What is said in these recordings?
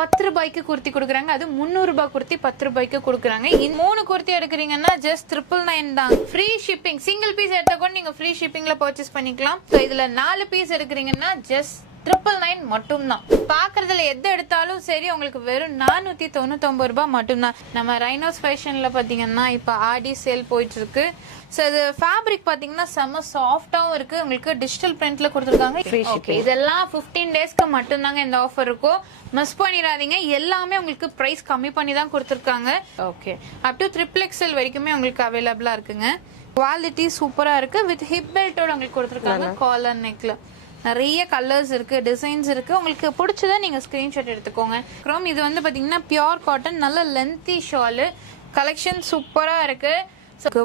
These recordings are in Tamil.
10 ரூபாய்க்கு குர்த்தி கொடுக்குறாங்க. அது 300 ரூபாய் குர்த்தி 10 ரூபாய்க்கு கொடுக்குறாங்க. 3 குர்த்தி எடுக்கிறீங்கன்னா ஜஸ்ட் 999 தான். Free shipping. சிங்கிள் பீஸ் எடுத்த கூட நீங்க ஃப்ரீ ஷிப்பிங்ல பர்ச்சேஸ் பண்ணிக்கலாம். ஸோ இதுல 4 பீஸ் எடுக்கிறீங்கன்னா ஜஸ்ட் 999 மட்டும்தான். பாக்குறதுல எது எடுத்தாலும் சரி உங்களுக்கு வெறும் 499 ரூபாய் மட்டும்தான். நம்ம ரைனோஸ் ஃபேஷன்ல பாத்தீங்கன்னா இப்ப ஆடி சேல் போயிட்டு இருக்கு. ஸோ இது ஃபேப்ரிக் பாத்தீங்கன்னா செம்ம சாஃப்டாவும் இருக்கு. உங்களுக்கு டிஜிட்டல் பிரிண்ட்ல கொடுத்துருக்காங்க. இதெல்லாம் 15 டேஸ்க்கு மட்டும்தாங்க இந்த ஆஃபர் இருக்கும். மிஸ் பண்ணிடாதீங்க. எல்லாமே உங்களுக்கு பிரைஸ் கம்மி பண்ணி தான் கொடுத்துருக்காங்க. ஓகே, அப் டு XXL வரைக்குமே உங்களுக்கு அவைலபிளா இருக்குங்க. குவாலிட்டி சூப்பரா இருக்கு. வித் ஹிப் பெல்ட்டோட உங்களுக்கு கொடுத்துருக்காங்க. காலர் நெக்ல நிறைய கலர்ஸ் இருக்கு, டிசைன்ஸ் இருக்கு. உங்களுக்கு பிடிச்சதை நீங்க ஸ்கிரீன்ஷாட் எடுத்துக்கோங்க. அப்புறம் இது வந்து பாத்தீங்கன்னா பியூர் காட்டன், நல்ல லென்த்தி ஷாலு. கலெக்ஷன் சூப்பரா இருக்கு.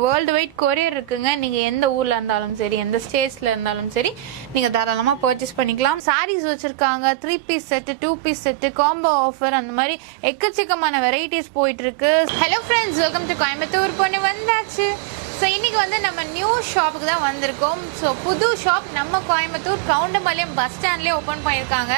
வேர்ல்டு வைட் கொரியர் இருக்குங்க. நீங்க எந்த ஊர்ல இருந்தாலும் சரி, எந்த ஸ்டேட்ஸ்ல இருந்தாலும் சரி, நீங்க தாராளமா பர்ச்சேஸ் பண்ணிக்கலாம். சாரீஸ் வச்சிருக்காங்க, 3 piece set, 2 piece set, combo offer, அந்த மாதிரி எக்கச்சக்கமான வெரைட்டிஸ் போயிட்டு இருக்கு. Hello friends, welcome to Coimbatore. பொண்ணு வந்தாச்சு. ஸோ இன்னைக்கு வந்து நம்ம நியூ ஷாப்புக்கு தான் வந்திருக்கோம். ஸோ புது ஷாப் நம்ம கோயம்புத்தூர் கவுண்டம்பாளையம் பஸ் ஸ்டாண்ட்லேயே ஓப்பன் பண்ணியிருக்காங்க.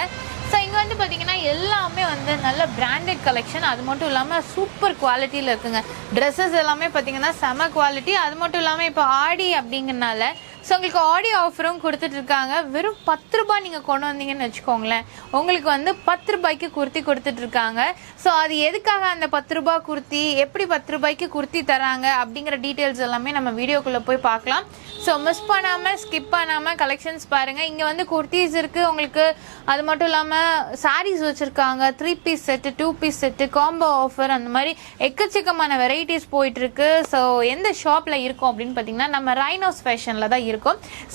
ஸோ இங்கே வந்து பார்த்தீங்கன்னா எல்லாமே வந்து நல்ல பிராண்டட் கலெக்ஷன். அது மட்டும் இல்லாமல் சூப்பர் குவாலிட்டியில் இருக்குங்க. ட்ரெஸ்ஸஸ் எல்லாமே பார்த்தீங்கன்னா செம குவாலிட்டி. அது மட்டும் இல்லாமல் இப்போ ஆடி அப்படிங்கிறனால ஸோ உங்களுக்கு ஆடி ஆஃபரும் கொடுத்துட்டு இருக்காங்க. வெறும் 10 ரூபாய் நீங்கள் கொண்டு வந்தீங்கன்னு வச்சுக்கோங்களேன், உங்களுக்கு வந்து 10 ரூபாய்க்கு குர்த்தி கொடுத்துட்டு இருக்காங்க. ஸோ அது எதுக்காக அந்த 10 ரூபாய் குர்த்தி, எப்படி 10 ரூபாய்க்கு குர்த்தி தராங்க அப்படிங்கிற டீட்டெயில்ஸ் எல்லாமே நம்ம வீடியோக்குள்ளே போய் பார்க்கலாம். ஸோ மிஸ் பண்ணாமல் ஸ்கிப் பண்ணாமல் கலெக்ஷன்ஸ் பாருங்கள். இங்கே வந்து குர்த்திஸ் இருக்குது உங்களுக்கு. அது மட்டும் இல்லாமல் சாரீஸ் வச்சுருக்காங்க, 3 piece set, 2 piece set, combo offer, அந்த மாதிரி எக்கச்சக்கமான வெரைட்டிஸ் போயிட்டுருக்கு. ஸோ எந்த ஷாப்பில் இருக்கும் அப்படின்னு பார்த்தீங்கன்னா நம்ம ரைனோஸ் ஃபேஷனில் தான் இருக்கும்.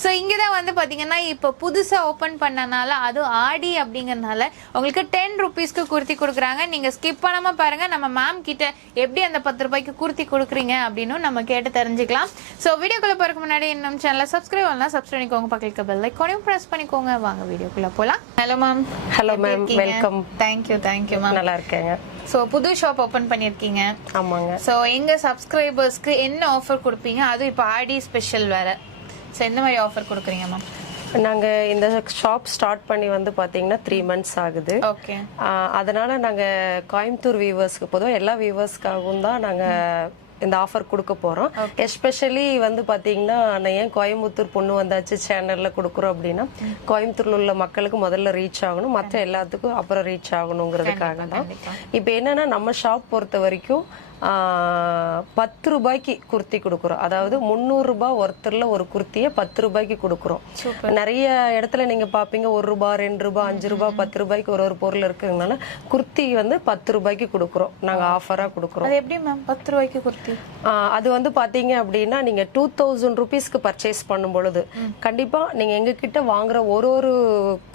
ஸோ இங்கே தான் வந்து பார்த்தீங்கன்னா இப்போ புதுசாக ஓப்பன் பண்ணனால, அதுவும் ஆடி அப்படிங்கிறதுனால உங்களுக்கு 10 ருபீஸ்க்கு குர்த்தி கொடுக்குறாங்க. நீங்கள் ஸ்கிப் பண்ணாமல் பாருங்கள். நம்ம மேம் கிட்ட எப்படி அந்த 10 ரூபாய்க்கு குர்த்தி கொடுக்குறீங்க அப்படின்னு நம்ம கேட்டு தெரிஞ்சுக்கலாம். ஸோ வீடியோக்குள்ளே போறதுக்கு முன்னாடி நம்ம சேனலை சப்ஸ்கிரைப் பண்ணலாம், சப்ஸ்கிரைப் பண்ணிக்கோங்க. பக்கத்துக்கு பெல் ஐகானையும் பிரஸ் பண்ணிக்கோங்க. வாங்க வீடியோக்குள்ளே போகலாம். Hello ma'am. Hello ma'am, welcome. Thank you ma'am. நல்லா இருக்கேங்க. ஸோ புது ஷாப் ஓப்பன் பண்ணியிருக்கீங்க. ஆமாங்க. ஸோ எங்கள் சப்ஸ்கிரைபர்ஸ்க்கு என்ன ஆஃபர் கொடுப்பீங்க? அதுவும் இப்போ ஆடி ஸ்பெஷல் வேற. ஸோ எந்த மாதிரி ஆஃபர் கொடுக்குறீங்க மேம்? நாங்கள் இந்த ஷாப் ஸ்டார்ட் பண்ணி வந்து பார்த்தீங்கன்னா 3 மந்த்ஸ் ஆகுது. ஓகே. அதனால நாங்கள் கோயம்புத்தூர் வியூவர்ஸ்க்கு, பொதுவாக எல்லா வியூவர்ஸ்க்காகவும் தான் நாங்கள் இந்த ஆஃபர் கொடுக்க போறோம். எஸ்பெஷலி வந்து பாத்தீங்கன்னா, நான் ஏன் கோயம்புத்தூர் பொண்ணு வந்தாச்சு சேனல்ல கொடுக்குறோம் அப்படின்னா, கோயம்புத்தூர்ல உள்ள மக்களுக்கு முதல்ல ரீச் ஆகணும், மற்ற எல்லாத்துக்கும் அப்புறம் ரீச் ஆகணுங்கிறதுக்காக தான். இப்போ என்னன்னா, நம்ம ஷாப் பொறுத்த வரைக்கும் 10 ரூபாய்க்கு குர்த்தி கொடுக்குறோம். அதாவது 300 ரூபாய் ஒருத்தர்ல ஒரு குர்த்தியை 10 ரூபாய்க்கு கொடுக்குறோம். நிறைய இடத்துல நீங்க பாப்பீங்க 1 ரூபாய், 2 ரூபாய், 5 ரூபாய், 10 ரூபாய்க்கு ஒரு பொருள் இருக்குனால குர்த்தி வந்து 10 ரூபாய்க்கு கொடுக்குறோம். நாங்க ஆஃபரா கொடுக்குறோம். அது எப்படி மேம் 10 ரூபாய்க்கு குர்த்தி? அது வந்து பாத்தீங்க அப்படின்னா, நீங்க 2000 ருபீஸ்க்கு பர்ச்சேஸ் பண்ணும் பொழுது கண்டிப்பா நீங்க எங்க கிட்ட வாங்குற ஒரு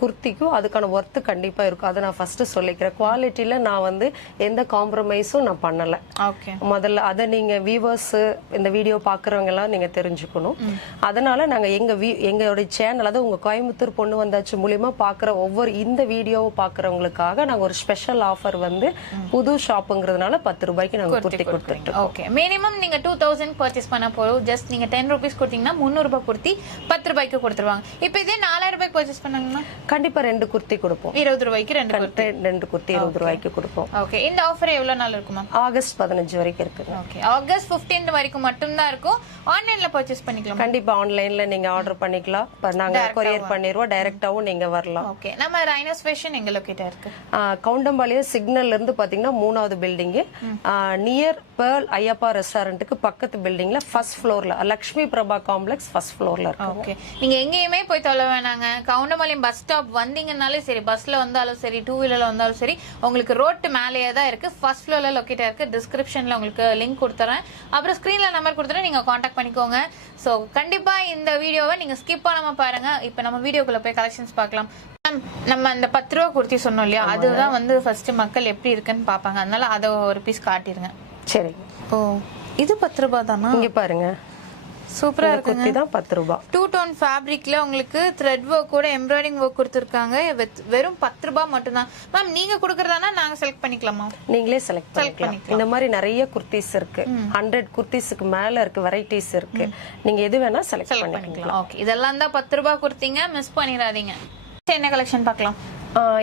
குர்த்திக்கும் அதுக்கான ஒர்த்து கண்டிப்பா இருக்கும். அதை நான் ஃபர்ஸ்ட் சொல்லிக்கிறேன். குவாலிட்டியில நான் வந்து எந்த காம்ப்ரமைஸும் நான் பண்ணல. முதல்ல அதை நீங்க வியூவர்ஸ், இந்த வீடியோ பாக்குறவங்க எல்லாம் நீங்க தெரிஞ்சுக்கணும். அதனால நாங்க எங்களுடைய சேனல், அதாவது உங்க கோயம்புத்தூர் பொண்ணு வந்தாச்சு மூலியமா பாக்குற ஒவ்வொரு இந்த வீடியோவை பாக்குறவங்களுக்காக நாங்க ஒரு ஸ்பெஷல் ஆஃபர் வந்து புது ஷாப்புங்கிறதுனால 10 ரூபாய்க்கு நாங்க குர்த்தி கொடுத்துட்டோம். ஓகே. மினிமம் நீங்க 2000 பர்ச்சேஸ் பண்ண போறோம். ஜஸ்ட் நீங்க 10 ரூபீஸ் கொடுத்தீங்கன்னா 300 ரூபாய் குர்த்தி 10 ரூபாய்க்கு கொடுத்துருவாங்க. இப்போ இதே 4000 ரூபாய்க்கு பர்ச்சேஸ் பண்ணாங்கன்னா கண்டிப்பா 2 குர்த்தி கொடுப்போம். 20 ரூபாய்க்கு 2 குர்த்தி 20 ரூபாய்க்கு கொடுப்போம். ஓகே. இந்த ஆஃபர் எவ்வளவு நாள் இருக்கும் மேம்? ஆகஸ்ட் 15 வரைக்கும் இருக்கு. ஓகே. ஆகஸ்ட் 15 வரைக்கும் மட்டும் தான் இருக்கும். ஆன்லைன்ல பர்ச்சேஸ் பண்ணிக்கலாம். கண்டிப்பா ஆன்லைன்ல நீங்க ஆர்டர் பண்ணிக்கலாம். நாங்க கொரியர் பண்ணிடுவோம். டைரக்டாவும் நீங்க வரலாம். ஓகே. நம்ம ரைனோஸ் ஃபேஷன் எங்க லொகேட் இருக்கு? கவுண்டம்பாளையம் சிக்னல்ல இருந்து பாத்தீங்கன்னா 3வது பில்டிங், நியர் பேர்ல் ஐயப்பா ரெஸ்டாரண்ட்டுக்கு பக்கத்து பில்டிங்ல ஃபர்ஸ்ட் ஃப்ளோர்ல, லட்சுமி பிரபா காம்ப்ளெக்ஸ் ஃபர்ஸ்ட் ஃப்ளோர்ல இருக்கு. ஓகே. நீங்க எங்கேயுமே போய் தொலை வேணாங்க. கவுண்டம்பாளையம் பஸ் ஸ்டாப் வந்தீங்கன்னாலே சரி, பஸ்ல வந்தாலும் சரி, 2 வீலர்ல வந்தாலும் சரி, உங்களுக்கு ரோட்டு மேலேயே தான் இருக்கு. ஃபர்ஸ்ட் ஃப்ளோர்ல லொகேட் இருக்கு. டிஸ்கிரிப்ஷன்ல உங்களுக்கு லிங்க் கொடுத்துறேன், அப்புறம் ஸ்கிரீன்ல நம்பர் கொடுத்துறேன், நீங்க காண்டாக்ட் பண்ணிக்கோங்க. சோ கண்டிப்பா இந்த வீடியோவை நீங்க ஸ்கிப் பண்ணாம பாருங்க. இப்போ நம்ம வீடியோக்குள்ள போய் கலெக்ஷன்ஸ் பார்க்கலாம். நம்ம அந்த 10 ரூபா குர்த்தி சொன்னோம் இல்லையா, அதுதான் வந்து ஃபர்ஸ்ட் மக்கள் எப்படி இருக்குன்னு பாப்பாங்க. அதனால அதை ஒரு பீஸ் காட்டிருங்க. சரி. ஓ, இது 10 ரூபாய் தானா? இங்க பாருங்க, சூப்பரா இருக்கு. தான் 10 ரூபாய். 2 டோன் ஃபேப்ரிக்ல உங்களுக்கு த்ரெட் ஒர்க் கூட எம்ப்ராய்டிங் ஒர்க் கொடுத்துருக்காங்க. வெறும் 10 ரூபாய் மட்டும் தான். மேம் நீங்க கொடுக்கறதானா நாங்க செலக்ட் பண்ணிக்கலாமா? நீங்களே செலக்ட் பண்ணிக்கலாம். இந்த மாதிரி நிறைய குர்த்திஸ் இருக்கு. 100 குர்த்திஸ்க்கு மேல இருக்கு, வெரைட்டிஸ் இருக்கு. நீங்க எது வேணா செலக்ட் பண்ணிக்கலாம். ஓகே. இதெல்லாம் தான் 10 ரூபாய் குர்த்திங்க. மிஸ் பண்ணிடாதீங்க. என்ன கலெக்ஷன் பார்க்கலாம்?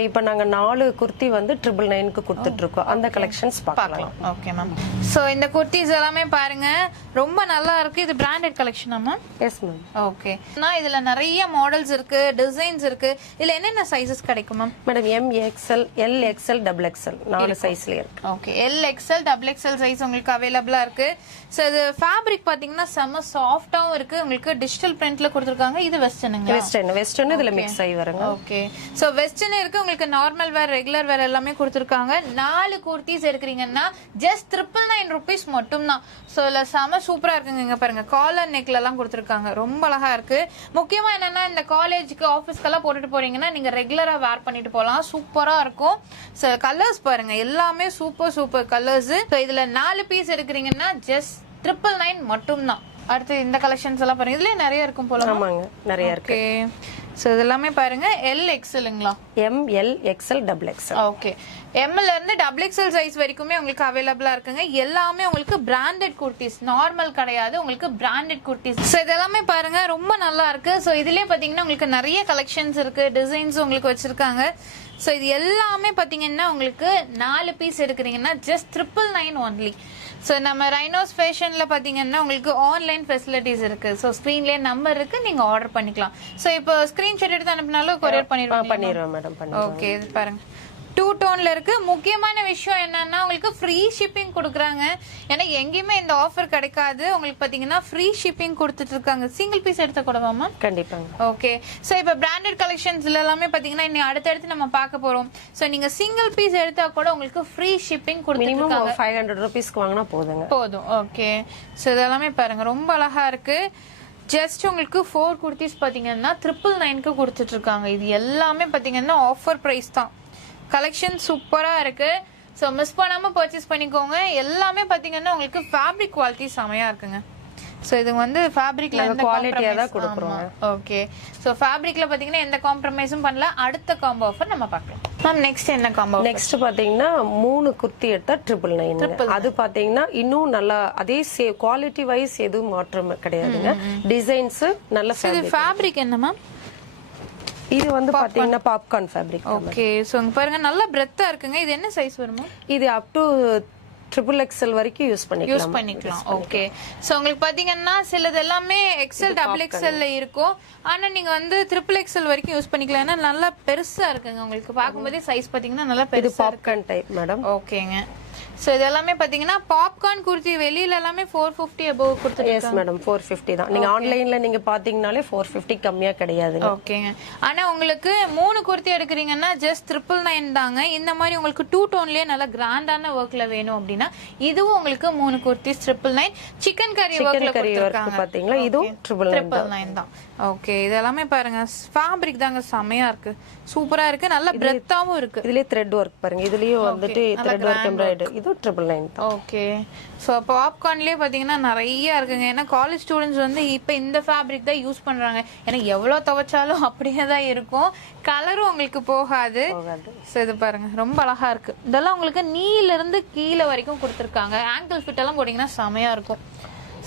இப்போ நாங்க 4 குர்த்தி வந்து 999க்கு கொடுத்துட்டு இருக்கோம். அந்த கலெக்ஷன்ஸ் பார்க்கலாம். Okay ma'am. சோ இந்த குர்த்திஸ் எல்லாமே பாருங்க ரொம்ப நல்லா இருக்கு. இது பிராண்டட் கலெக்ஷனா மேம்? Yes ma'am. ஓகே. நான் இதுல நிறைய மாடல்ஸ் இருக்கு, டிசைன்ஸ் இருக்கு. இதுல என்னென்ன சைஸஸ் கிடைக்கும் ma'am? Madam M, XL, L, XL, double XL 4 சைஸ்ல இருக்கு. Okay. L, XL, double XL size உங்களுக்கு அவைலபிளா இருக்கு. சோ இது ஃபேப்ரிக் பாத்தீங்கன்னா செம சாஃப்ட்டாவும் இருக்கு. உங்களுக்கு டிஜிட்டல் பிரிண்ட்ல கொடுத்திருக்காங்க. இது வெஸ்டர்னுங்க? வெஸ்டர்ன் இதுல மிக்ஸ் ஆகி வருங்க. ஓகே. சோ வெஸ்டர்ன் இருக்கு, உங்களுக்கு நார்மல் வேர், ரெகுலர் வேர் எல்லாமே கொடுத்திருக்காங்க. 4 குர்த்திஸ் எடுக்கிறீங்கன்னா ஜஸ்ட் 999 rupees மட்டும் தான். சோ இல்ல செம சூப்பரா இருக்குங்க. இங்க பாருங்க காலர் நெக்ல எல்லாம் கொடுத்திருக்காங்க. ரொம்ப அழகா இருக்கு. முக்கியமா என்னன்னா இந்த காலேஜுக்கு ஆபீஸ்க்கு எல்லாம் போட்டுட்டு போறீங்கன்னா நீங்க ரெகுலரா வேர் பண்ணிட்டு போலாம். சூப்பரா இருக்கும். சோ கலர்ஸ் பாருங்க எல்லாமே சூப்பர் கலர்ஸ். சோ இதுல 4 பீஸ் எடுக்கிறீங்கன்னா ஜஸ்ட் 999 மட்டும் தான். அடுத்து இந்த கலெக்ஷன்ஸ் எல்லாம் பாருங்க. இதுல நிறைய இருக்கும் போல. ஆமாங்க, நிறைய இருக்கு. சோ இதெல்லாமே பாருங்க எல், எக்ஸ்எல்ங்களா? M, L, XL, double XL. Okay. எம்ல இருந்து டபுள் எக்ஸ்எல் சைஸ் வரைக்குமே உங்களுக்கு அவைலபிளா இருக்குங்க. எல்லாமே உங்களுக்கு பிராண்டட் குர்த்திஸ், நார்மல் கிடையாது, உங்களுக்கு பிராண்டட் குர்த்திஸ். சோ இதெல்லாமே பாருங்க ரொம்ப நல்லா இருக்கு. சோ இதுலயே பாத்தீங்கன்னா உங்களுக்கு நிறைய கலெக்ஷன்ஸ் இருக்கு, டிசைன்ஸ் உங்களுக்கு வச்சிருக்காங்க. சோ இது எல்லாமே பாத்தீங்கன்னா உங்களுக்கு 4 பீஸ் எடுக்கிறீங்கன்னா ஜஸ்ட் 999 ஒன்லி. சோ நம்ம ரைனோஸ் ஃபேஷன்ல பாத்தீங்கன்னா உங்களுக்கு ஆன்லைன் ஃபெசிலிட்டிஸ் இருக்கு. சோ ஸ்கிரீன்லயே நம்பர் இருக்கு, நீங்க ஆர்டர் பண்ணிக்கலாம். சோ இப்போ ஸ்கிரீன்ஷாட் எடுத்து அனுப்பினாலும் கொரியர் பண்ணிடுவோம் மேடம். ஓகே. இது பாருங்க 2 டோன்ல இருக்கு. முக்கியமான விஷயம் என்னன்னா உங்களுக்கு ஃப்ரீ ஷிப்பிங் கொடுக்குறாங்க. ஏன்னா எங்கேயுமே இந்த ஆஃபர் கிடைக்காது. உங்களுக்கு பாத்தீங்கன்னா ஃப்ரீ ஷிப்பிங் கொடுத்துட்டு இருக்காங்க. சிங்கிள் பீஸ் எடுத்த கூடவாமா? கண்டிப்பாங்க. ஓகே. சோ இப்போ பிராண்டட் கலெக்ஷன்ஸ்ல எல்லாமே பாத்தீங்கன்னா இனி அடுத்தடுத்து நம்ம பார்க்க போறோம். சோ நீங்க சிங்கிள் பீஸ் எடுத்தா கூட உங்களுக்கு ஃப்ரீ ஷிப்பிங் கொடுத்துட்டு இருக்காங்க. 500 ரூபீஸ்க்கு வாங்கினா போதுங்க. போதும். ஓகே. சோ இதெல்லாமே பாருங்க ரொம்ப அழகா இருக்கு. ஜஸ்ட் உங்களுக்கு 4 குர்த்திஸ் பாத்தீங்கன்னா 999க்கு கொடுத்துட்டு இருக்காங்க. இது எல்லாமே பாத்தீங்கன்னா ஆஃபர் பிரைஸ் தான். கலெக்ஷன் சூப்பரா இருக்கு. சோ மிஸ் பண்ணாம பர்ச்சேஸ் பண்ணிக்கோங்க. எல்லாமே பாத்தீங்கன்னா உங்களுக்கு ஃபேப்ரிக் குவாலிட்டி செமையா இருக்குங்க. சோ இது வந்து ஃபேப்ரிக்ல எந்த குவாலிட்டியா தான் கொடுக்குறோம். ஓகே. சோ ஃபேப்ரிக்ல பாத்தீங்கன்னா எந்த காம்ப்ரமைஸும் பண்ணல. அடுத்த காம்போ ஆஃபர் நம்ம பார்க்கலாம். மேம் நெக்ஸ்ட் என்ன காம்போ? நெக்ஸ்ட் பாத்தீங்கன்னா 3 குர்த்தி எடுத்தா 999. அது பாத்தீங்கன்னா இன்னும் நல்லா அதே குவாலிட்டி வைஸ் எதுவும் மாற்றம் கிடையாதுங்க. டிசைன்ஸ் நல்ல ஃபேப்ரிக் என்ன மேம்? இது வந்து பாத்தீங்கன்னா பாப்கார்ன் ஃபேப்ரிக். ஓகே. சோ இங்க பாருங்க நல்ல பிரெத்தா இருக்குங்க. இது என்ன சைஸ் வருமா? இது அப் டு ட்ரிபிள் எக்ஸ்எல் வரைக்கும் யூஸ் பண்ணிக்கலாம். ஓகே. சோ உங்களுக்கு பாத்தீங்கன்னா சிலது எல்லாமே எக்ஸ்எல், டபுள் எக்ஸ்எல்ல இருக்கும். ஆனா நீங்க வந்து ட்ரிபிள் எக்ஸ்எல் வரைக்கும் யூஸ் பண்ணிக்கலாம். ஏன்னா நல்லா பெருசா இருக்குங்க. உங்களுக்கு பாக்கும்போதே சைஸ் பாத்தீங்கன்னா நல்லா பெருசா இருக்கு. Popcorn type madam. ஓகேங்க. சோ இது எல்லாமே பாத்தீங்கன்னா பாப்கார்ன் குர்த்தி வெளியில எல்லாமே 450 above கொடுத்துருக்காங்க. எஸ் மேடம் 450 தான். நீங்க ஆன்லைன்ல நீங்க பாத்தீங்கனாலே 450 கம்மியா கிடையாது. ஓகேங்க. ஆனா உங்களுக்கு 3 குர்த்தி எடுக்கிறீங்கன்னா ஜஸ்ட் 999 தாங்க. இந்த மாதிரி உங்களுக்கு 2 டோன்லயே நல்ல கிராண்டான வர்க்ல வேணும் அப்படின்னா இதுவும் உங்களுக்கு 3 குர்த்திஸ் 999. சிக்கன் கறி வர்க்ல கொடுத்திருக்காங்க பாத்தீங்களா? இதுவும் 999 தான். ஓகே. இதெல்லாமே பாருங்க ஃபேப்ரிக் தாங்க செமையா இருக்கு. சூப்பரா இருக்கு. நல்ல பிரெத்தாவும் இருக்கு. இதுலயே த்ரெட் வர்க் பாருங்க. இதுலயும் வந்துட்டு த்ரெட் வர்க் எம்ப்ராய்டரி. இது 999 தான். ஓகே. சோ பாப்கார்ன்லயே பாத்தீங்கன்னா நிறைய இருக்குங்க. ஏன்னா காலேஜ் ஸ்டூடெண்ட்ஸ் வந்து இப்ப இந்த ஃபேப்ரிக் தான் யூஸ் பண்றாங்க. ஏன்னா எவ்வளவு துவைச்சாலும் அப்படியே தான் இருக்கும். கலரும் உங்களுக்கு போகாது. சோ இது பாருங்க ரொம்ப அழகா இருக்கு. இதெல்லாம் உங்களுக்கு நீல இருந்து கீழே வரைக்கும் கொடுத்திருக்காங்க. ஆங்கிள் ஃபிட் எல்லாம் போட்டீங்கன்னா செமையா இருக்கும்.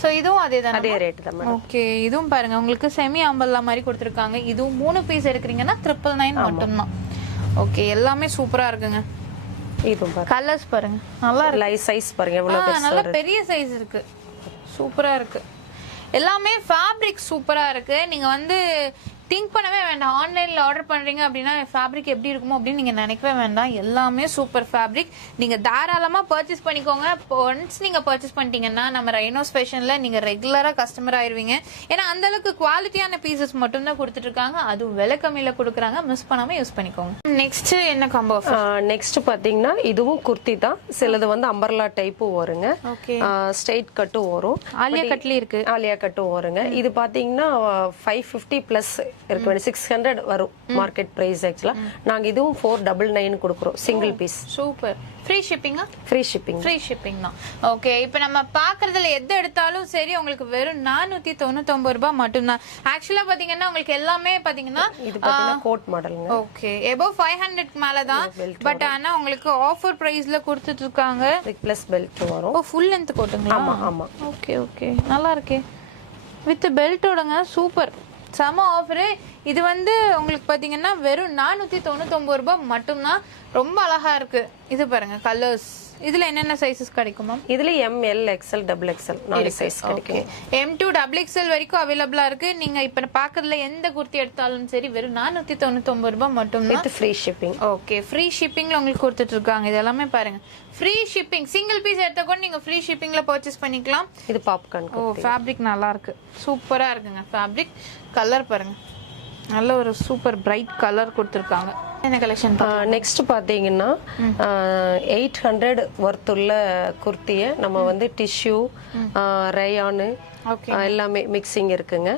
சோ இதுவும் அதே ரேட் தான். ஓகே. இதுவும் பாருங்க உங்களுக்கு செமி அம்பல்லா மாதிரி கொடுத்திருக்காங்க. இதுவும் 3 பீஸ் எடுக்கிறீங்கன்னா 999 மட்டும் தான். ஓகே. எல்லாமே சூப்பரா இருக்குங்க. இதுவும் பாருங்க. கலர்ஸ் பாருங்க நல்லா இருக்கு. லைட் சைஸ் பாருங்க எவ்வளவு பெருசா நல்ல பெரிய சைஸ் இருக்கு. சூப்பரா இருக்கு. எல்லாமே ஃபேப்ரிக் சூப்பரா இருக்கு. நீங்க வந்து திங்க் பண்ணவே வேண்டாம். ஆன்லைன்ல ஆர்டர் பண்றீங்க அப்படின்னா ஃபேப்ரிக் எப்படி இருக்குமோ அப்படின்னு நீங்க நினைக்கவே வேண்டாம். எல்லாமே சூப்பர் ஃபேப்ரிக். நீங்க தாராளமா பர்ச்சேஸ் பண்ணிக்கோங்க. ஒன்ஸ் நீங்க பர்ச்சேஸ் பண்ணிட்டீங்கன்னா நம்ம ரைனோஸ் ஃபேஷன்ல நீங்க ரெகுலரா கஸ்டமர் ஆயிருவீங்க. ஏன்னா அந்த அளவுக்கு குவாலிட்டியான பீசஸ் மட்டும் தான் கொடுத்துட்டு இருக்காங்க. அதுவும் விலை கம்மியில கொடுக்குறாங்க. மிஸ் பண்ணாம யூஸ் பண்ணிக்கோங்க. நெக்ஸ்ட் என்ன காம்போ? நெக்ஸ்ட் பாத்தீங்கன்னா இதுவும் குர்த்தி தான். சிலது வந்து அம்பர்லா டைப்பும் வருங்க. ஸ்ட்ரைட் கட்டும் வரும். ஆலியா கட்லி இருக்கு. ஆலியா கட்டும் வருங்க. இது பாத்தீங்கன்னா 550 பிளஸ் இருக்கு. 600 வரும் மார்க்கெட் பிரைஸ். ஆக்சுவலா நாங்க இதுவும் 499 கொடுக்குறோம் சிங்கிள் பீஸ். சூப்பர். ஃப்ரீ ஷிப்பிங்கா? Free shipping. ஃப்ரீ ஷிப்பிங் தான். ஓகே. இப்போ நம்ம பாக்குறதுல எது எடுத்தாலும் சரி உங்களுக்கு வெறும் 499 ரூபாய் மட்டும்தான். ஆக்சுவலா பாத்தீங்கன்னா உங்களுக்கு எல்லாமே பாத்தீங்கன்னா இது பாத்தீங்கன்னா கோட் மாடலுங்க. ஓகே. above 500 மேல தான். பட் ஆனா உங்களுக்கு ஆஃபர் பிரைஸ்ல கொடுத்துட்டு இருக்காங்க. பிளஸ் பெல்ட் வரும். ஓ ஃபுல் லெந்த் கோட்டுங்களா? ஆமா ஆமா. Okay okay. நல்லா இருக்கே. வித் பெல்ட்டோடங்க. சூப்பர். செம ஆஃபரு. இது வந்து உங்களுக்கு பாத்தீங்கன்னா வெறும் 499 ரூபாய் மட்டும்தான். ரொம்ப அழகா இருக்கு. இது பாருங்க கலர்ஸ். இதுல என்னென்ன சைஸஸ் கிடைக்குமா? இதுல ML XL XXL 4 சைஸ் கிடைக்கும். M2 XXL வரைக்கும் அவைலபிளா இருக்கு. நீங்க இப்ப பாக்குறதுல எந்த குர்த்தி எடுத்தாலும் சரி வெறும் 499 ரூபாய் மட்டும் with free shipping. Okay, free ஷிப்பிங்ல உங்களுக்கு கொடுத்துட்டு இருக்காங்க. இது எல்லாமே பாருங்க ஃப்ரீ ஷிப்பிங். சிங்கிள் பீஸ் எடுத்த கூட நீங்க ஃப்ரீ ஷிப்பிங்ல பர்ச்சேஸ் பண்ணிக்கலாம். இது பாப்கார்ன். ஓ, ஃபேப்ரிக் நல்லா இருக்கு. சூப்பரா இருக்குங்க ஃபேப்ரிக். கலர் பாருங்க, நல்ல ஒரு சூப்பர் பிரைட் கலர் கொடுத்துருக்காங்க. என்ன கலெக்ஷன்? நெக்ஸ்ட் பாத்தீங்கன்னா 800 ஒர்த் உள்ள குர்த்தியை நம்ம வந்து டிஷ்யூ, ரயானு எல்லாமே மிக்சிங் இருக்குங்க.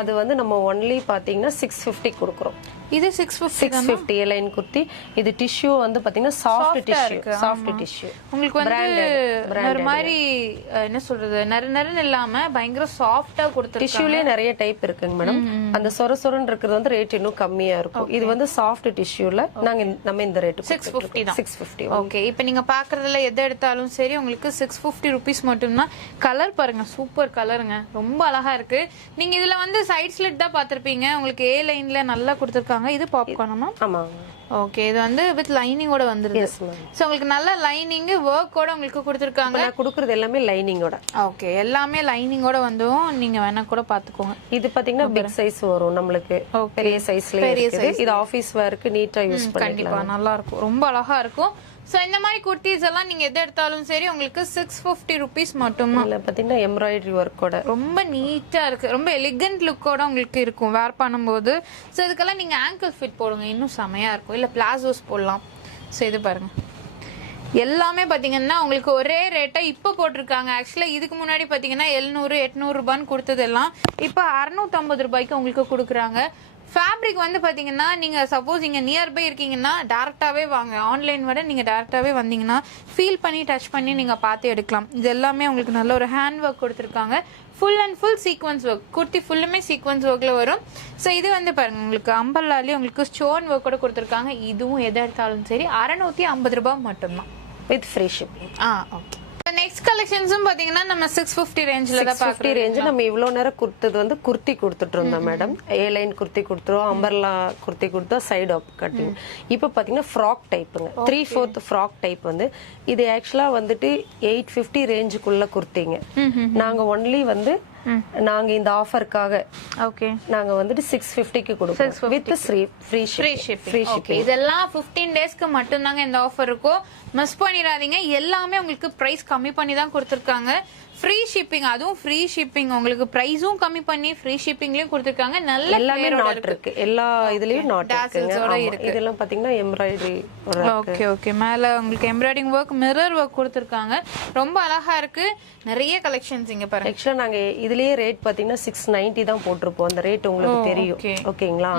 அது வந்து நம்ம ஒன்லி பாத்தீங்கன்னா 650 கொடுக்குறோம். இது 650 லைன் குர்த்தி. இது டிஷ்யூ வந்து பாத்தீங்கன்னா சாஃப்ட் டிஷ்யூ. உங்களுக்கு வந்து ஒரு மாதிரி என்ன சொல்றது, நறுநறுன்னு இல்லாம பயங்கர சாஃப்ட்டா கொடுத்துருக்காங்க. டிஷ்யூலயே நிறைய டைப் இருக்குங்க மேடம். அந்த சொரசொரன்னு இருக்கிறது வந்து ரேட் இன்னும் கம்மியா இருக்கும். இது வந்து சாஃப்ட் டிஷ்யூல நம்ம இந்த ரேட் 650 தான். 650. ஓகே, இப்போ நீங்க பாக்குறதுல எதை எடுத்தாலும் சரி உங்களுக்கு 650 rupees மட்டும்தான். கலர் பாருங்க, சூப்பர் கலருங்க, ரொம்ப அழகா இருக்கு. நீங்க இதுல வந்து சைட் ஸ்லிட் தான் பாத்திருப்பீங்க. உங்களுக்கு A லைன்ல நல்லா கொடுத்துருக்காங்க. இது பாப்கார்னா? ஆமா. ஓகே, இது வந்து வித் லைனிங்கோட வந்துருது. சோ உங்களுக்கு நல்ல லைனிங் வர்க்கோட உங்களுக்கு கொடுத்திருக்காங்க. நான் கொடுக்கிறது எல்லாமே லைனிங்கோட. ஓகே, எல்லாமே லைனிங்கோட வந்தும் நீங்க வேணா கூட பாத்துக்கோங்க. இது பாத்தீங்கன்னா பிக் சைஸ் வரும் நம்மளுக்கு. பெரிய சைஸ்ல இருக்குது. இது ஆபீஸ் வேர்க்கு நீட்டா யூஸ் பண்ணிக்கலாம். கண்டிப்பா நல்லா இருக்கும், ரொம்ப அழகா இருக்கும். சோ இந்த மாதிரி குர்த்திஸ் எல்லாம் நீங்க எதை எடுத்தாலும் சரி உங்களுக்கு 650 rupees மட்டும்தான். இல்ல பாத்தீங்கன்னா எம்ப்ராய்டரி வர்க்கோட ரொம்ப நீட்டா இருக்கு. ரொம்ப எலிகன்ட் லுக்கோட உங்களுக்கு இருக்கும் வேர் பண்ணும்போது. சோ இதுக்கெல்லாம் நீங்க ஆங்கிள் ஃபிட் போடுங்க, இன்னும் செமையா இருக்கும். இல்ல பிளாசோஸ் போடலாம். சோ இது பாருங்க, எல்லாமே பாத்தீங்கன்னா உங்களுக்கு ஒரே ரேட்டா இப்ப போட்டிருக்காங்க. ஆக்சுவலா இதுக்கு முன்னாடி பாத்தீங்கன்னா 700 800 ரூபான்னு கொடுத்ததெல்லாம் இப்ப 650 ரூபாய்க்கு உங்களுக்கு கொடுக்குறாங்க. ஃபேப்ரிக் வந்து பாத்தீங்கன்னா நீங்க சப்போஸ் இங்க நியர்பை இருக்கீங்கன்னா டைரக்டாவே வாங்க. ஆன்லைன் விட நீங்க டைரக்டாவே வந்தீங்கன்னா ஃபீல் பண்ணி டச் பண்ணி நீங்க பார்த்து எடுக்கலாம். இது எல்லாமே உங்களுக்கு நல்ல ஒரு ஹேண்ட் ஒர்க் கொடுத்துருக்காங்க. Full and full sequence work. Kurti ஃபுல்லுமே சீக்வன்ஸ் ஒர்க்ல வரும். ஸோ இது வந்து பாருங்க உங்களுக்கு அம்பர்லாலே உங்களுக்கு ஸ்டோன் ஒர்க் கூட கொடுத்துருக்காங்க. இதுவும் எதை எடுத்தாலும் சரி 650 ரூபாய் மட்டும்தான் with free shipping. Okay, next கலெக்ஷன்ஸும் பாத்தீங்கன்னா நம்ம 650 ரேஞ்சில தான் பாக்குறோம். ரேஞ்ச் நம்ம இவ்வளவு நேரம் கொடுத்தது வந்து குர்த்தி கொடுத்துட்டு இருந்தோம் மேடம். A லைன் குர்த்தி கொடுத்துருவோம், அம்பர்லா குர்த்தி கொடுத்தா சைடு அப் கட்டிங். இப்ப பாத்தீங்கன்னா ஃப்ராக் டைப்புங்க, 3/4 ஃப்ராக் டைப் வந்து இது ஆக்சுவலா வந்துட்டு 850 ரேஞ்சுக்குள்ள குர்த்திங்க. நாங்க ஒன்லி வந்து நாங்க இந்த ஆஃபருக்காக ஓகே நாங்க வந்துட்டு 650க்கு கொடுப்போம் வித் ஃப்ரீ ஷிப்பிங். இதெல்லாம் 15 டேஸ்க்கு மட்டும் தாங்க இந்த ஆஃபர் இருக்கும். மிஸ் பண்ணிடாதீங்க. எல்லாமே உங்களுக்கு பிரைஸ் கம்மி பண்ணி தான் கொடுத்துருக்காங்க. ஃப்ரீ ஷிப்பிங், அதுவும் ஃப்ரீ ஷிப்பிங். உங்களுக்கு பிரைஸும் கம்மி பண்ணி ஃப்ரீ ஷிப்பிங்லயும் கொடுத்துருக்காங்க. நல்ல எல்லாமே நாட் இருக்கு, எல்லா இதுலயும் நாட் இருக்கு. இதெல்லாம் பாத்தீங்கன்னா எம்ப்ராய்டரி. ஓகே ஓகே, மேல உங்களுக்கு எம்ப்ராய்டிங் ஒர்க், மிரர் ஒர்க் கொடுத்துருக்காங்க. ரொம்ப அழகா இருக்கு. நிறைய கலெக்ஷன்ஸ் இங்க பாருங்க. ஆக்சுவலா நாங்க இதுலயே ரேட் பாத்தீங்கன்னா 690 தான் போட்டிருப்போம். அந்த ரேட் உங்களுக்கு தெரியும் ஓகேங்களா.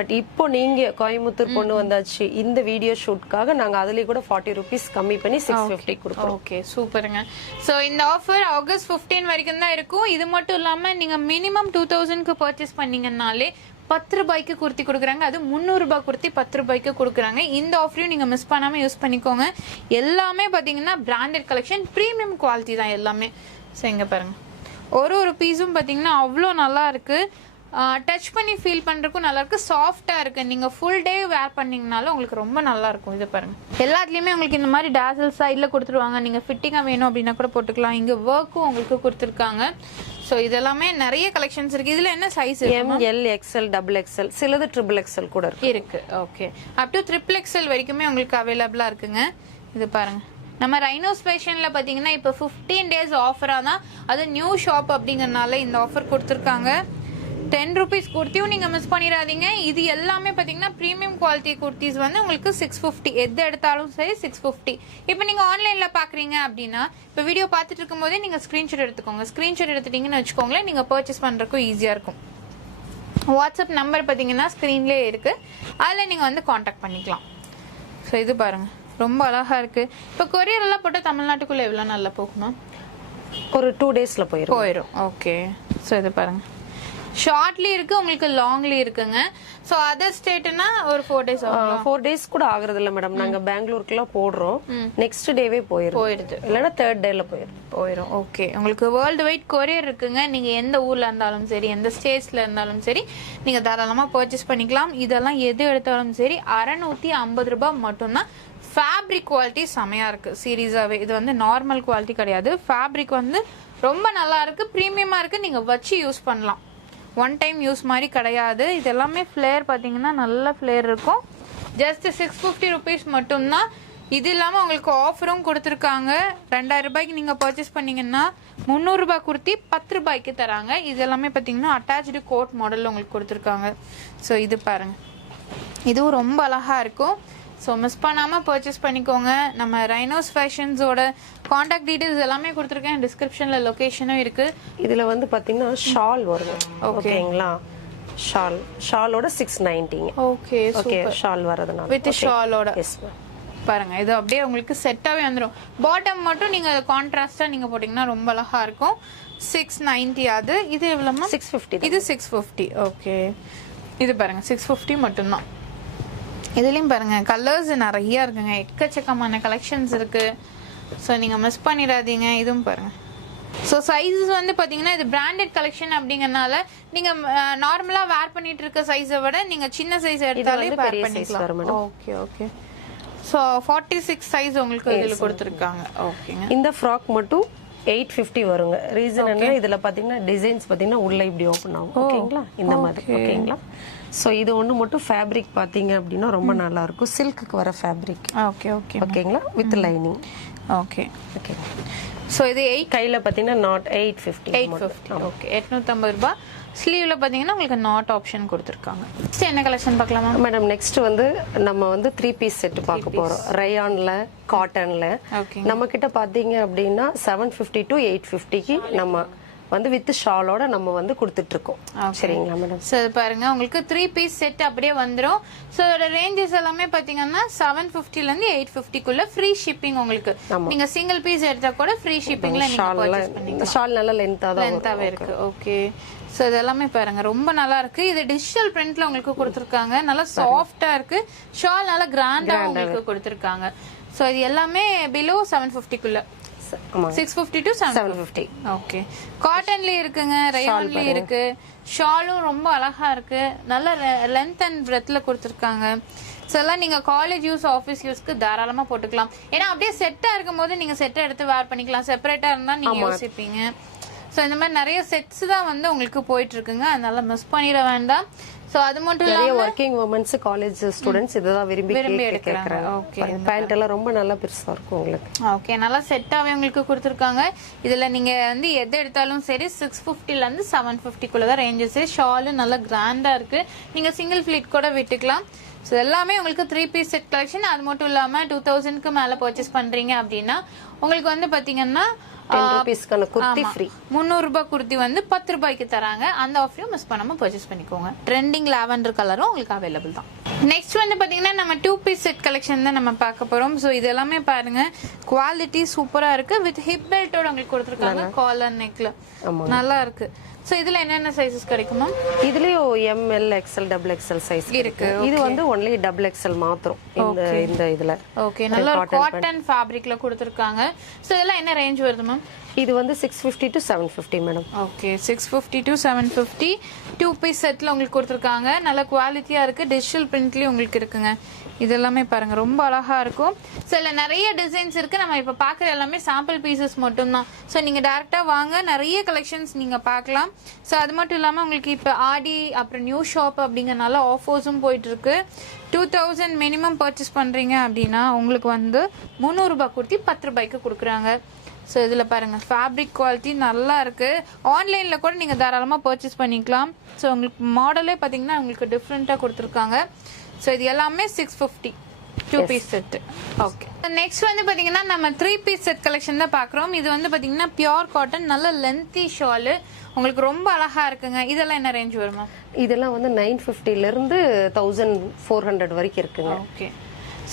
பட் இப்போ நீங்க கோயம்புத்தூர் பொண்ணு வந்தாச்சு இந்த வீடியோ ஷூட்காக நாங்க அதுலயே கூட 40 rupees கம்மி பண்ணி 650 கொடுப்போம். ஓகே, சூப்பருங்க. சோ இந்த ஆஃபர் ஆகஸ்ட் 15 வரைக்கும் தான் இருக்கும். இது மட்டும் இல்லாம நீங்க மினிமம் 2000க்கு பர்ச்சேஸ் பண்ணீங்கன்னாலே 10 ரூபாய்க்கு குர்த்தி கொடுக்குறாங்க. அது 300 ரூபாய் குர்த்தி 10 ரூபாய்க்கு கொடுக்குறாங்க. இந்த ஆஃபரையும் நீங்க மிஸ் பண்ணாம யூஸ் பண்ணிக்கோங்க. எல்லாமே பாத்தீங்கன்னா பிராண்டட் கலெக்ஷன், பிரீமியம் குவாலிட்டி தான் எல்லாமே. சோ இங்க பாருங்க, ஒரு பீஸும் பாத்தீங்கன்னா அவ்வளோ நல்லா இருக்கு. டச் பண்ணி ஃபீல் பண்றதுக்கும் நல்லா இருக்கு, சாஃப்டா இருக்கு. நீங்க ஃபுல் டே வேர் பண்ணீங்கனாலும் உங்களுக்கு ரொம்ப நல்லா இருக்கும். இது பாருங்க, எல்லாத்துலயுமே உங்களுக்கு இந்த மாதிரி டாசல் சைட்ல கொடுத்துருவாங்க. நீங்க ஃபிட்டிங்கா வேணும் அப்படின்னா கூட போட்டுக்கலாம். இங்க ஒர்க்கும் உங்களுக்கு கொடுத்துருக்காங்க. சோ இதெல்லாமே நிறைய கலெக்ஷன்ஸ் இருக்கு. இதுல என்ன சைஸ்? ML XL XXL, சிலது XXL கூட இருக்கு. ஓகே, அப் டு XXL வரைக்குமே உங்களுக்கு அவைலபிளா இருக்குங்க. இது பாருங்க, நம்ம ரைனோஸ் ஃபேஷன்ல பாத்தீங்கன்னா இப்ப 15 டேஸ் ஆஃபரா தான். அது நியூ ஷாப் அப்படிங்கறனால இந்த ஆஃபர் கொடுத்துருக்காங்க. 10 rupees குர்த்தியும் நீங்க மிஸ் பண்ணிடாதீங்க. இது எல்லாமே பாத்தீங்கன்னா பிரீமியம் குவாலிட்டி குர்த்திஸ் வந்து உங்களுக்கு 650. எது எடுத்தாலும் சரி 650. இப்போ நீங்க ஆன்லைன்ல பாக்குறீங்க அப்படின்னா இப்போ வீடியோ பார்த்துட்டு இருக்கும் போதே நீங்க ஸ்கிரீன்ஷாட் எடுத்துக்கோங்க. ஸ்கிரீன்ஷாட் எடுத்துட்டீங்கன்னு வச்சுக்கோங்களேன், நீங்க பர்ச்சேஸ் பண்றதுக்கும் ஈஸியா இருக்கும். வாட்ஸ்அப் நம்பர் பாத்தீங்கன்னா ஸ்கிரீன்லேயே இருக்கு, அதில் நீங்க வந்து காண்டாக்ட் பண்ணிக்கலாம். ஸோ இது பாருங்க, ரொம்ப அழகா இருக்கு. இப்போ கொரியர் எல்லாம் போட்டால் தமிழ்நாட்டுக்குள்ள எவ்வளோ நல்லா போகுமா? ஒரு 2 daysல போயிடும். ஓகே, ஸோ இது பாருங்க, ஷார்ட்லி இருக்கு, உங்களுக்கு லாங்லி இருக்குங்க. சோ அதர் ஸ்டேட்னா ஒரு 4 days ஆகும். 4 days கூட ஆகுறது இல்ல மேடம். நாங்க பெங்களூருக்குலாம் போடுறோம், நெக்ஸ்ட் டேவே போயிடுது, இல்லனா 3rd டேல போயிடும். ஓகே, உங்களுக்கு வேர்ல்டு வைட் கொரியர் இருக்குங்க. நீங்க எந்த ஊர்ல இருந்தாலும் சரி, எந்த ஸ்டேட்ஸ்ல இருந்தாலும் சரி, நீங்க தாராளமா பர்ச்சேஸ் பண்ணிக்கலாம். இதெல்லாம் எது எடுத்தாலும் சரி 650 ரூபாய் மட்டும்தான். ஃபேப்ரிக் குவாலிட்டி செமையா இருக்கு சீரியஸாவே. இது வந்து நார்மல் குவாலிட்டி கிடையாது. ஃபேப்ரிக் வந்து ரொம்ப நல்லா இருக்கு, பிரீமியமா இருக்கு. நீங்க வச்சு யூஸ் பண்ணலாம், ஒன் டைம் யூஸ் மாதிரி கிடையாது. இது எல்லாமே ஃபிளேர் பாத்தீங்கன்னா நல்ல ஃபிளேர் இருக்கும். ஜஸ்ட் 650 ருபீஸ் மட்டும்தான். இது இல்லாம உங்களுக்கு ஆஃபரும் கொடுத்துருக்காங்க. 2000 ரூபாய்க்கு நீங்க பர்ச்சேஸ் பண்ணீங்கன்னா 300 ரூபாய் குர்த்தி 10 ரூபாய்க்கு தராங்க. இது எல்லாமே பாத்தீங்கன்னா அட்டாச்சு கோட் மாடல்ல உங்களுக்கு கொடுத்துருக்காங்க. ஸோ இது பாருங்க, இதுவும் ரொம்ப அழகா இருக்கும். ஸோ மிஸ் பண்ணாமல் பர்ச்சேஸ் பண்ணிக்கோங்க. நம்ம ரைனோஸ் ஃபேஷன்ஸோட காண்டாக்ட் டீடைல்ஸ் எல்லாமே கொடுத்துருக்கேன், டிஸ்கிரிப்ஷனில் லொக்கேஷனும் இருக்குது. இதில் வந்து பார்த்தீங்கன்னா ஷால் வரும். ஓகேங்களா, ஷாலோட 690. ஓகே ஓகே, ஷால் வரதுனால வித் ஷாலோட. Yes ma'am. பாருங்க, இது அப்படியே உங்களுக்கு செட்டாகவே வந்துடும். பாட்டம் மட்டும் நீங்கள் கான்ட்ராஸ்டாக நீங்கள் போட்டிங்கன்னா ரொம்ப அழகாக இருக்கும். 690 அது. இது எவ்வளோமா? 650. இது 650. ஓகே, இது பாருங்க 650 மட்டும்தான். இதுலேயும் பாருங்க கலர்ஸ் நிறைய இருக்குங்க, எக்கச்சக்கமான கலெக்ஷன்ஸ் இருக்கு. ஸோ நீங்கள் மிஸ் பண்ணிடாதீங்க. இதுவும் பாருங்க. ஸோ சைஸஸ் வந்து பார்த்தீங்கன்னா இது பிராண்டட் கலெக்ஷன் அப்படிங்கறனால நீங்கள் நார்மலாக வேர் பண்ணிட்டு இருக்க சைஸை விட நீங்கள் சின்ன சைஸ் எடுத்தாலே வேர் பண்ணிக்கலாம். Okay okay. ஸோ 46 சைஸ் உங்களுக்கு இதில் கொடுத்துருக்காங்க. ஓகேங்க. இந்த ஃப்ராக் மட்டும் 850 வருங்க. ரீசன் என்ன, இதுல பாத்தீங்கன்னா டிசைன்ஸ் பாத்தீங்கன்னா உள்ள இப்படி ஓபன் ஆகும். ஓகேங்களா, இந்த மாதிரி. ஓகேங்களா. சோ இது ஒண்ணு மட்டும் ஃபேப்ரிக் பாத்தீங்க அப்படின்னா ரொம்ப நல்லா இருக்கும். சில்க்குக்கு வர ஃபேப்ரிக். Okay okay. ஓகேங்களா, with lining. Okay okay. So இது 8 கையில பாத்தீங்கன்னா நாட் 850. 850. ஓகே, 850 ரூபாய். ஸ்லீவ்ல பாத்தீங்கன்னா உங்களுக்கு நாட் ஆப்ஷன் கொடுத்துருக்காங்க. நெக்ஸ்ட் என்ன கலெக்ஷன் பார்க்கலாமா மேடம்? நெக்ஸ்ட் வந்து நம்ம வந்து 3 பீஸ் செட் பார்க்க போறோம். ரயான்ல, காட்டன்ல. நம்ம கிட்ட பாத்தீங்க அப்படின்னா 750 to 850க்கு நம்ம வந்து வித் ஷாலோட நம்ம வந்து கொடுத்துட்டு இருக்கோம். சரிங்களா மேடம்? சரி, பாருங்க உங்களுக்கு 3 பீஸ் செட் அப்படியே வந்துரும். சோ இதோட ரேஞ்சஸ் எல்லாமே பாத்தீங்கன்னா 750ல இருந்து 850க்குள்ள ஃப்ரீ ஷிப்பிங் உங்களுக்கு. நீங்க சிங்கிள் பீஸ் எடுத்தா கூட ஃப்ரீ ஷிப்பிங்ல நீங்க பர்ச்சேஸ் பண்ணிக்கலாம். ஷால் நல்ல லென்த்தாவே இருக்கு. ஓகே. சோ இதெல்லாமே பாருங்க ரொம்ப நல்லா இருக்கு. இது டிஜிட்டல் பிரிண்ட்ல உங்களுக்கு கொடுத்துருக்காங்க. நல்லா சாஃப்டா இருக்கு. ஷால் நல்லா கிராண்டா உங்களுக்கு கொடுத்துருக்காங்க. சோ இது எல்லாமே பிலோ 750க்குள்ள. 650 to 750. ஓகே. காட்டன்ல இருக்குங்க, ரயான்ல இருக்கு. ஷாலும் ரொம்ப அழகா இருக்கு. நல்ல லென்த் அண்ட் பிரெத்ல கொடுத்துருக்காங்க. ஸோ எல்லாம் நீங்க காலேஜ் யூஸ், ஆஃபீஸ் யூஸ்க்கு தாராளமா போட்டுக்கலாம். ஏன்னா அப்படியே செட்டா இருக்கும் போது நீங்க செட்டை எடுத்து வேர் பண்ணிக்கலாம். செப்பரேட்டா இருந்தா நீங்க யோசிப்பீங்க. ஸோ இந்த மாதிரி நிறைய செட்ஸ் தான் வந்து உங்களுக்கு போயிட்டு இருக்குங்க. அதனால மிஸ் பண்ணிட வேண்டாம். சோ அது மட்டும் இல்ல, வர்க்கிங் வுமன்ஸ், காலேஜ் ஸ்டூடண்ட்ஸ் இதுதான் விரும்பி கேக்குறாங்க. ஓகே, பேண்ட் எல்லாம் ரொம்ப நல்லா பெருசா இருக்கும் உங்களுக்கு. ஓகே, நல்லா செட்டாவே உங்களுக்கு கொடுத்துருக்காங்க. இதுல நீங்க வந்து எது எடுத்தாலும் சரி 650ல இருந்து 750க்குள்ள தான் ரேஞ்சஸ். ஷால் நல்லா கிராண்டா இருக்கு. நீங்க சிங்கிள் ஃபிளிட் கூட விட்டுக்கலாம். ஸோ எல்லாமே உங்களுக்கு 3 பீஸ் செட் கலெக்ஷன். அது மட்டும் இல்லாம 2000க்கு மேல பர்ச்சேஸ் பண்றீங்க அப்படின்னா உங்களுக்கு வந்து பாத்தீங்கன்னா 300 ரூபாய் குர்த்தி வந்து 10 ரூபாய்க்கு தராங்க. அந்த ஆஃபரையும் மிஸ் பண்ணாம பர்ச்சேஸ் பண்ணிக்கோங்க. ட்ரெண்டிங் லாவெண்டர் கலரும் உங்களுக்கு அவைலபிள் தான். நெக்ஸ்ட் வந்து பாத்தீங்கன்னா நம்ம 2 பீஸ் செட் கலெக்ஷன் தான் நம்ம பார்க்க போறோம். சோ இது எல்லாமே பாருங்க குவாலிட்டி சூப்பரா இருக்கு. வித் ஹிப் பெல்ட்டோட உங்களுக்கு கொடுத்துருக்காங்க. காலர் நெக்ல நல்லா இருக்கு. சோ இதுல என்னென்ன சைஸஸ் கிடைக்குமா? இதுலயும் ML, XL, XXL சைஸ் இருக்கு. இது வந்து ஒன்லி XXL மாத்திரம் இந்த இதுல. ஓகே, நல்ல காட்டன் ஃபேப்ரிக்ல கொடுத்திருக்காங்க. சோ இதெல்லாம் என்ன ரேஞ்ச் வருது மேம்? இது வந்து 650 to 750 madam. Okay, 650 to 750 2 piece செட்ல உங்களுக்கு கொடுத்திருக்காங்க. நல்ல குவாலிட்டியா இருக்கு. டிஜிட்டல் பிரிண்ட்லயும் உங்களுக்கு இருக்குங்க. இது எல்லாமே பாருங்க ரொம்ப அழகா இருக்கும். சோ இதுல நிறைய டிசைன்ஸ் இருக்கு. நம்ம இப்ப பாக்குற எல்லாமே சாம்பிள் பீசஸ் மட்டும் தான். சோ நீங்க டைரக்டா வாங்க, நிறைய கலெக்ஷன்ஸ் நீங்க பார்க்கலாம். சோ அது மட்டும் இல்லாம உங்களுக்கு இப்ப ஆடி அப்புறம் நியூ ஷாப் அப்படிங்கறனால ஆஃபர்ஸும் போயிட்டு இருக்கு. 2000 மினிமம் பர்ச்சேஸ் பண்றீங்க அப்படின்னா உங்களுக்கு வந்து 300 ரூபாய் குர்த்தி 10 ரூபாய்க்கு கொடுக்குறாங்க. ஸோ இதில் பாருங்கள் ஃபேப்ரிக் குவாலிட்டி நல்லா இருக்குது. ஆன்லைனில் கூட நீங்கள் தாராளமாக பர்ச்சேஸ் பண்ணிக்கலாம். ஸோ உங்களுக்கு மாடலே பார்த்தீங்கன்னா உங்களுக்கு டிஃப்ரெண்ட்டாக கொடுத்துருக்காங்க. ஸோ இது எல்லாமே 650 2 பீஸ் செட்டு. ஓகே, நெக்ஸ்ட் வந்து பார்த்தீங்கன்னா நம்ம 3 பீஸ் செட் கலெக்ஷன் தான் பார்க்குறோம். இது வந்து பார்த்தீங்கன்னா பியோர் காட்டன், நல்ல லென்த்தி ஷாலு, உங்களுக்கு ரொம்ப அழகா இருக்குங்க. இதெல்லாம் என்ன ரேஞ்ச் வருமா? இதெல்லாம் வந்து 950ல இருந்து 1400 வரைக்கும் இருக்குங்க. ஓகே,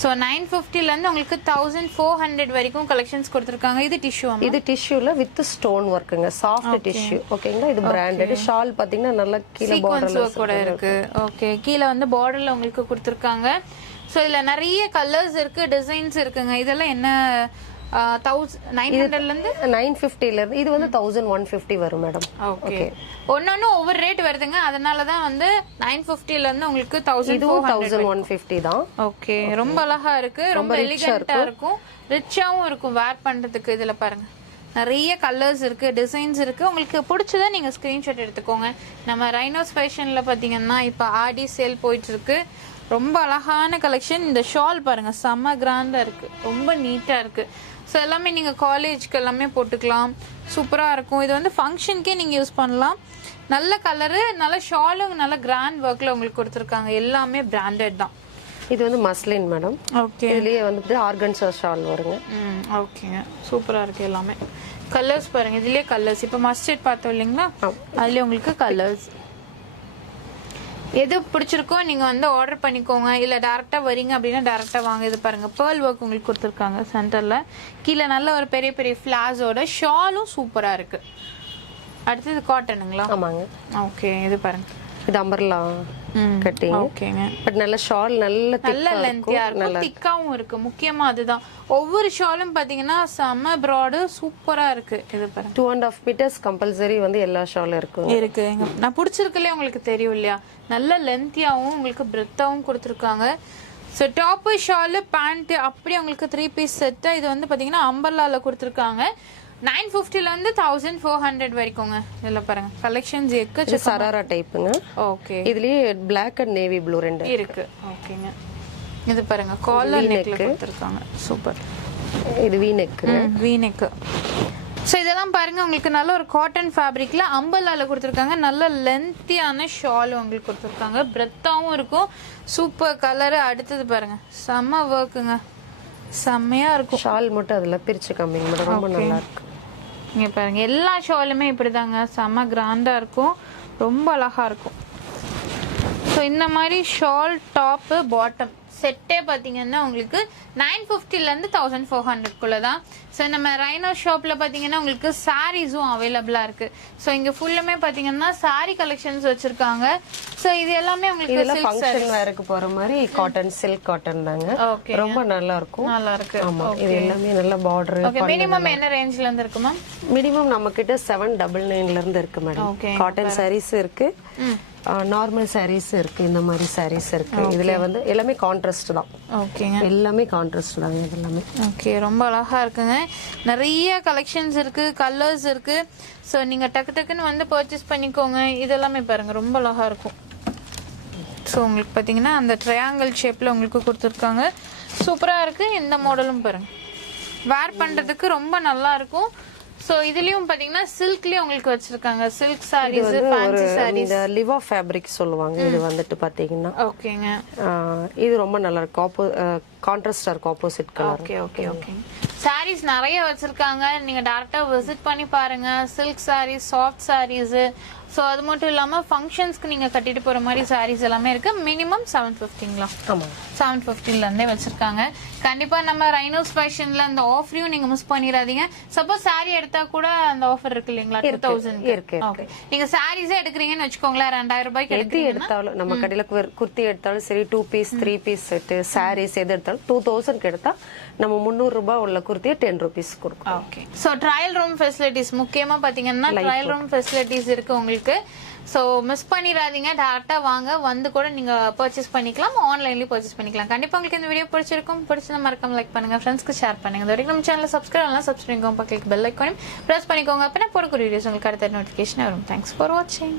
ஸோ 950ல இருந்து உங்களுக்கு 1400 வரைக்கும் கலெக்ஷன்ஸ் கொடுத்துருக்காங்க. இது டிஷ்யூ, இது டிஷ்யூல வித் ஸ்டோன் ஒர்க்குங்க, சாஃப்ட் டிஷ்யூ. ஓகேங்களா, இது பிராண்டட். ஷால் பாத்தீங்கன்னா நல்லா கீழே பார்டர்ல கூட இருக்கு. ஓகே, கீழே வந்து பார்டர்ல உங்களுக்கு கொடுத்துருக்காங்க. ஸோ இதுல நிறைய கலர்ஸ் இருக்கு, டிசைன்ஸ் இருக்குங்க. இதெல்லாம் என்ன 900ல இருந்து 950ல இருந்து இது வந்து 1150 வரும் மேடம். ஓகே, ஒன்னொன்னு ஒவ்வொரு ரேட் வருதுங்க. அதனாலதான் வந்து 950ல இருந்து உங்களுக்கு 1150 தான். ஓகே, ரொம்ப அழகா இருக்கு, ரொம்ப எலிகண்டா இருக்கும், ரிச்சாவும் இருக்கும் வேர் பண்றதுக்கு. இதுல பாருங்க நிறைய கலர்ஸ் இருக்கு, டிசைன்ஸ் இருக்கு. உங்களுக்கு பிடிச்சதை நீங்க ஸ்கிரீன்ஷாட் எடுத்துக்கோங்க. நம்ம ரைனோஸ் ஃபேஷன்ல பாத்தீங்கன்னா இப்ப ஆடி சேல் போயிட்டு இருக்கு. ரொம்ப அழகான கலெக்ஷன். இந்த ஷால் பாருங்க, செம்ம கிராண்டா இருக்கு, ரொம்ப நீட்டா இருக்கு. ஸோ எல்லாமே நீங்கள் காலேஜ்க்கு எல்லாமே போட்டுக்கலாம், சூப்பராக இருக்கும். இது வந்து ஃபங்க்ஷனுக்கே நீங்கள் யூஸ் பண்ணலாம். நல்ல கலரு, நல்ல ஷாலும், நல்ல கிராண்ட் ஒர்க்கில் உங்களுக்கு கொடுத்துருக்காங்க. எல்லாமே பிராண்டட் தான். இது வந்து மஸ்லின் மேடம். ஓகே, இதுலேயே வந்து ஆர்கன்ஸா ஷால் வருங்க. ஓகேங்க, சூப்பராக இருக்குது எல்லாமே. கலர்ஸ் பாருங்க, இதுலேயே கலர்ஸ். இப்போ மஸ்டர்ட் பார்த்தோம் இல்லைங்களா, அதுலேயே உங்களுக்கு கலர்ஸ். எது பிடிச்சிருக்கோ நீங்க வந்து ஆர்டர் பண்ணிக்கோங்க. இல்ல டைரக்டா வரீங்க அப்படின்னா டைரக்டா வாங்க. இது பாருங்க, பேர்ல் ஒர்க் உங்களுக்கு கொடுத்துருக்காங்க சென்டர்ல. கீழே நல்ல ஒரு பெரிய பெரிய ஃபிளாஸோட ஷாலும் சூப்பரா இருக்கு. அடுத்தது காட்டனுங்களா? ஆமாங்க. ஓகே, இது பாருங்க, இது அம்பர்லா கட்டிங். ஓகேங்க, பட் நல்ல ஷால் நல்ல லென்த்தியா இருக்கும், திக்காவும் இருக்கு. முக்கியமா அதுதான். ஒவ்வொரு ஷாலும் பாத்தீங்கன்னா செம்ம பிராடு, சூப்பரா இருக்கு. இது பாருங்க, 2.5 மீட்டர்ஸ் கம்பல்சரி வந்து எல்லா ஷாலும் இருக்கு. நான் பிடிச்சிருக்கலே உங்களுக்கு தெரியும் இல்லையா, நல்ல லென்த்தியாவும் உங்களுக்கு பிரெத்தாவும் கொடுத்துருக்காங்க. ஸோ டாப்பு, ஷாலு, பேண்ட் அப்படியே உங்களுக்கு 3 பீஸ் செட்டு. இது வந்து பாத்தீங்கன்னா அம்பர்லால கொடுத்துருக்காங்க. 950ல இருந்து 1400 வரைக்குங்க. இதுல பாருங்க கலெக்ஷன்ஸ் எக்கச்சக்க. சராரா டைப்புங்க. ஓகே, இதுலயே Black and Navy Blue ரெண்டு இருக்கு. ஓகேங்க, இது பாருங்க காலர் நெக்ல கொடுத்திருக்காங்க, சூப்பர். இது V neck. V neck. So இதெல்லாம் பாருங்க, உங்களுக்கு நல்ல ஒரு காட்டன் ஃபேப்ரிக்ல அம்பர்லால கொடுத்துருக்காங்க. நல்ல லென்த்தியான ஷால் உங்களுக்கு கொடுத்துருக்காங்க, பிரெத்தாவும் இருக்கும், சூப்பர் கலரு. அடுத்தது பாருங்க, செம்ம ஒர்க்குங்க, செம்மையா இருக்கும். ஷால் மட்டும் அதுல பிரிச்சு காமிங்க மேடம், ரொம்ப நல்லா இருக்கு. இங்க பாருங்க, எல்லா ஷாலுமே இப்படிதாங்க, செம்ம கிராண்டா இருக்கும், ரொம்ப அழகா இருக்கும். ஸோ இந்த மாதிரி ஷால், டாப்பு, பாட்டம் செட்டே பாத்தீங்கன்னா உங்களுக்கு 950ல இருந்து 1400 தான். ஸோ நம்ம ரைனோ ஷாப்ல பாத்தீங்கன்னா உங்களுக்கு சாரீஸும் அவைலபிளா இருக்கு. ஸோ இங்க ஃபுல்லுமே பாத்தீங்கன்னா சாரி கலெக்ஷன்ஸ் வச்சிருக்காங்க. ஸோ இது எல்லாமே உங்களுக்கு ஃபங்க்ஷன் வேருக்கு போற மாதிரி காட்டன், சில்க் காட்டன் தாங்க. ரொம்ப நல்லா இருக்கும், நல்லா இருக்கு. ஆமா, இது எல்லாமே நல்ல பார்டர். ஓகே, மினிமம் என்ன ரேஞ்ச்ல இருந்து இருக்கு மேம்? மினிமம் நம்ம கிட்ட 799ல இருந்து இருக்கு மேடம். காட்டன் சாரீஸ் இருக்கு, நார்மல் சாரீஸ் இருக்கு, இந்த மாதிரி சாரீஸ் இருக்கு. இதுல வந்து எல்லாமே கான்ட்ராஸ்ட் தான். ஓகேங்க, எல்லாமே கான்ட்ராஸ்ட் தாங்க இது எல்லாமே. ஓகே, ரொம்ப அழகா இருக்குங்க. நிறைய கலெக்ஷன்ஸ் இருக்கு, கலர்ஸ் இருக்கு. ஸோ நீங்க டக்கு டக்குன்னு வந்து பர்ச்சேஸ் பண்ணிக்கோங்க. இதெல்லாமே பாருங்க, ரொம்ப அழகா இருக்கும். ஸோ உங்களுக்கு பாத்தீங்கன்னா அந்த ட்ரையாங்கிள் ஷேப்ல உங்களுக்கு கொடுத்துருக்காங்க, சூப்பரா இருக்கு. இந்த மாடலும் பாருங்க, வேர் பண்றதுக்கு ரொம்ப நல்லா இருக்கும். சோ இதுலயும் பாத்தீங்கன்னா சில்க்லயே உங்களுக்கு வச்சிருக்காங்க, சில்க் சாரீஸ், ஃபேன்சி சாரீஸ். இந்த லிவா ஃபேப்ரிக் சொல்லுவாங்க. இது வந்துட்டு பாத்தீங்கன்னா ஓகேங்க, இது ரொம்ப நல்லா இருக்கு, கான்ட்ராஸ்டா இருக்கு, opposite colour. Okay okay okay. Sarees நிறைய வச்சிருக்காங்க, நீங்க டைரக்டா விசிட் பண்ணி பாருங்க. Silk sarees, soft sarees. So அது மட்டும் இல்லாம ஃபங்க்ஷன்ஸ்க்கு நீங்க கட்டிட்டு போற மாதிரி சாரீஸ் எல்லாமே இருக்கு. மினிமம் 750ங்களா? ஆமா, 750ல இருந்தே வச்சிருக்காங்க. கண்டிப்பா நம்ம ரைனோஸ் ஃபேஷன்ல அந்த ஆஃபரையும் நீங்க மிஸ் பண்ணிடாதீங்க. சப்போஸ் சாரி எடுத்தா கூட அந்த ஆஃபர் இருக்கு இல்லீங்களா, 2000 இருக்கு. ஓகே, நீங்க சாரீஸே எடுக்கிறீங்கன்னு வச்சுக்கோங்களேன், 2000 ரூபாய்க்கு எடுத்தாலும் நம்ம கடையில குர்த்தி எடுத்தாலும் சரி, 2 பீஸ் 3 பீஸ் செட் சாரீஸ் எது எடுத்தாலும் 2000 எடுத்தா நம்ம 300 ரூபாய் உள்ள குர்த்தியை 10 rupees கொடுக்கும். Okay, so trial room facilities முக்கியமா பாத்தீங்கன்னா ட்ரையல் ரூம் ஃபெசிலிட்டிஸ் இருக்கு உங்களுக்கு. சோ மிஸ் பண்ணிடாதீங்க, டைரக்டா வாங்க, வந்து கூட நீங்க பர்ச்சேஸ் பண்ணிக்கலாம், ஆன்லைன்லயும் பர்ச்சேஸ் பண்ணிக்கலாம். கண்டிப்பா உங்களுக்கு இந்த வீடியோ பிடிச்சிருக்கும். பிடிச்சத மறக்காம லைக் பண்ணுங்க, ஃப்ரெண்ட்ஸ்க்கு ஷேர் பண்ணுங்க. இது வரைக்கும் நம்ம சேனலை சப்ஸ்கிரைப் பண்ணிக்கோங்க, பக்கத்துல பெல் ஐகானையும் பிரஸ் பண்ணிக்கோங்க. அப்ப நான் போடக்கூடிய வீடியோஸ் உங்களுக்கு அடுத்த நோட்டிபிகேஷன் வரும். தேங்க்ஸ் ஃபார் வாட்சிங்.